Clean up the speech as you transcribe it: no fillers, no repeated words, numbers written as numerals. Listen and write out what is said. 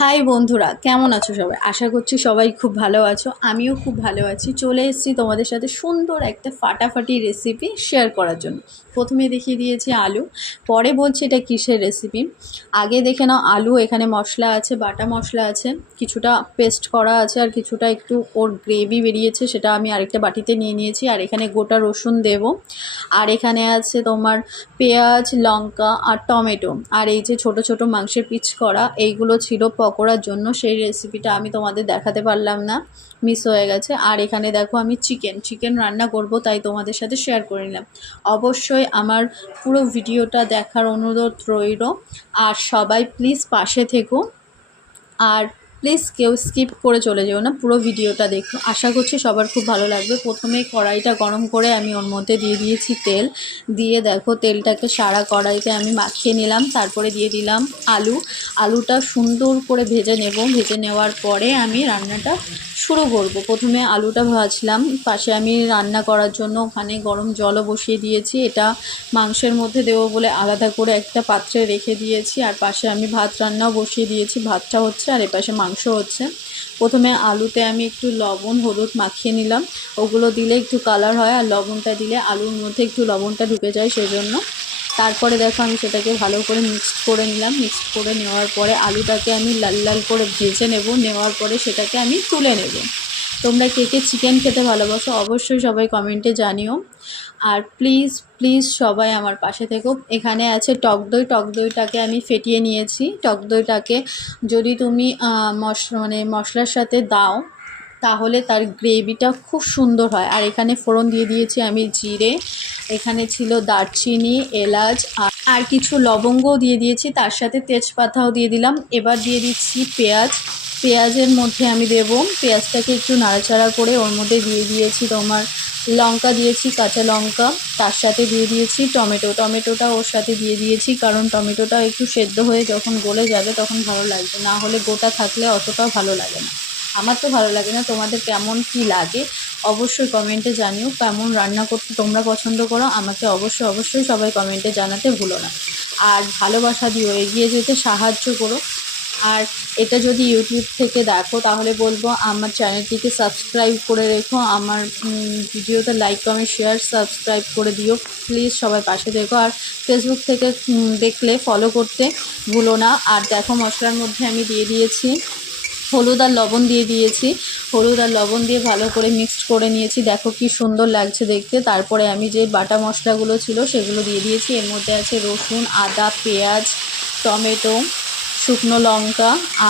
High বন্ধুরা, কেমন আছো সবাই? আশা করছি সবাই খুব ভালো আছো। আমিও খুব ভালো আছি। চলে এসেছি তোমাদের সাথে সুন্দর একটা ফাটাফাটি রেসিপি শেয়ার করার জন্য। প্রথমে দেখিয়ে দিয়েছি আলু, পরে বলছি এটা কিসের রেসিপি। আগে দেখে নাও, আলু এখানে মশলা আছে, বাটা মশলা আছে, কিছুটা পেস্ট করা আছে, আর কিছুটা একটু ওর গ্রেভি বেরিয়েছে, সেটা আমি আরেকটা বাটিতে নিয়ে নিয়েছি। আর এখানে গোটা রসুন দেব, আর এখানে আছে তোমার পেঁয়াজ, লঙ্কা আর টমেটো, আর এই যে ছোট ছোট মাংসের পিস করা, এইগুলো ছিল পকোড়ার জন্য। সেই রেসিপিটা আমি তোমাদের দেখাতে পারলাম না, মিস হয়ে গেছে। আর এখানে দেখো আমি চিকেন রান্না করব, তাই তোমাদের সাথে শেয়ার করে নিলাম। অবশ্যই আমার পুরো ভিডিওটা দেখার অনুরোধ রইল, আর সবাই প্লিজ পাশে থেকো, আর প্লিজ কেউ স্কিপ করে চলে যেও না, পুরো ভিডিওটা দেখো। আশা করছি সবার খুব ভালো লাগবে। প্রথমে কড়াইটা গরম করে আমি ওর মধ্যে দিয়ে দিয়েছি তেল। দিয়ে দেখো তেলটাকে সারা কড়াইতে আমি মাখিয়ে নিলাম। তারপরে দিয়ে দিলাম আলুটা সুন্দর করে ভেজে নেব। ভেজে নেওয়ার পরে আমি রান্নাটা শুরু করব। প্রথমে আলুটা ভাজলাম, পাশে আমি রান্না করার জন্য ওখানে গরম জলও বসিয়ে দিয়েছি। এটা মাংসের মধ্যে দেবো বলে আলাদা করে একটা পাত্রে রেখে দিয়েছি। আর পাশে আমি ভাত রান্নাও বসিয়ে দিয়েছি, ভাতটা হচ্ছে আর এপাশে মাংস হচ্ছে। প্রথমে আলুতে আমি একটু লবণ হলুদ মাখিয়ে নিলাম, ওগুলো দিলে একটু কালার হয়, আর লবণটা দিলে আলুর মধ্যে একটু লবণটা ঢুকে যায়, সেই জন্য। তারপরে দেখো আমি সেটাকে ভালো করে মিক্সড করে নিলাম। মিক্সড করে নেওয়ার পরে আলুটাকে আমি লাল লাল করে ভেজে নেওয়ার পরে সেটাকে আমি তুলে নেব। তোমরা কে কে চিকেন খেতে ভালোবাসো অবশ্যই সবাই কমেন্টে জানিও। আর প্লিজ প্লিজ সবাই আমার পাশে থেকো। এখানে আছে টক দইটাকে আমি ফেটিয়ে নিয়েছি। টক দইটাকে যদি তুমি মশলার সাথে দাও, তাহলে তার গ্রেভিটা খুব সুন্দর হয়। আর এখানে ফোড়ন দিয়ে দিয়েছি আমি জিরে, এখানে ছিল দারচিনি, এলাচ আর কিছু লবঙ্গও দিয়ে দিয়েছি, তার সাথে তেজপাতাও দিয়ে দিলাম। এবার দিয়ে দিচ্ছি পেঁয়াজের মধ্যে আমি দেব। পেঁয়াজটাকে একটু নাড়াচাড়া করে ওর মধ্যে দিয়ে দিয়েছি তোমার লঙ্কা, দিয়েছি কাঁচা লঙ্কা, তার সাথে দিয়ে দিয়েছি টমেটোটা ওর সাথে দিয়ে দিয়েছি, কারণ টমেটোটা একটু সেদ্ধ হয়ে যখন গলে যাবে তখন ভালো লাগবে, না হলে গোটা থাকলে অতটাও ভালো লাগে না। আমার তো ভালো লাগে না, তোমাদের কেমন কি লাগে অবশ্যই কমেন্টে জানিও। কেমন রান্না করতে তোমরা পছন্দ করো আমাকে অবশ্যই সবাই কমেন্টে জানাতে ভুলো না। আর ভালোবাসা দিও, এগিয়ে যেতে সাহায্য করো। আর এটা যদি ইউটিউব থেকে দেখো তাহলে বলবো আমার চ্যানেলটিকে সাবস্ক্রাইব করে রেখো, আমার ভিডিওতে লাইক কমেন্ট শেয়ার সাবস্ক্রাইব করে দিও প্লিজ, সবাই পাশে দেখো। আর ফেসবুক থেকে দেখলে ফলো করতে ভুলো না। আর দেখো মশলার মধ্যে আমি দিয়ে দিয়েছি হলুদ আর লবণ দিয়ে দিয়েছি। হলুদ আর লবণ দিয়ে ভালো করে মিক্সড করে নিয়েছি, দেখো কি সুন্দর লাগছে দেখতে। তারপরে আমি যে বাটা মশলাগুলো ছিল সেগুলো দিয়ে দিয়েছি। এর মধ্যে আছে রসুন, আদা, পেঁয়াজ, টমেটো, শুকনো লঙ্কা আর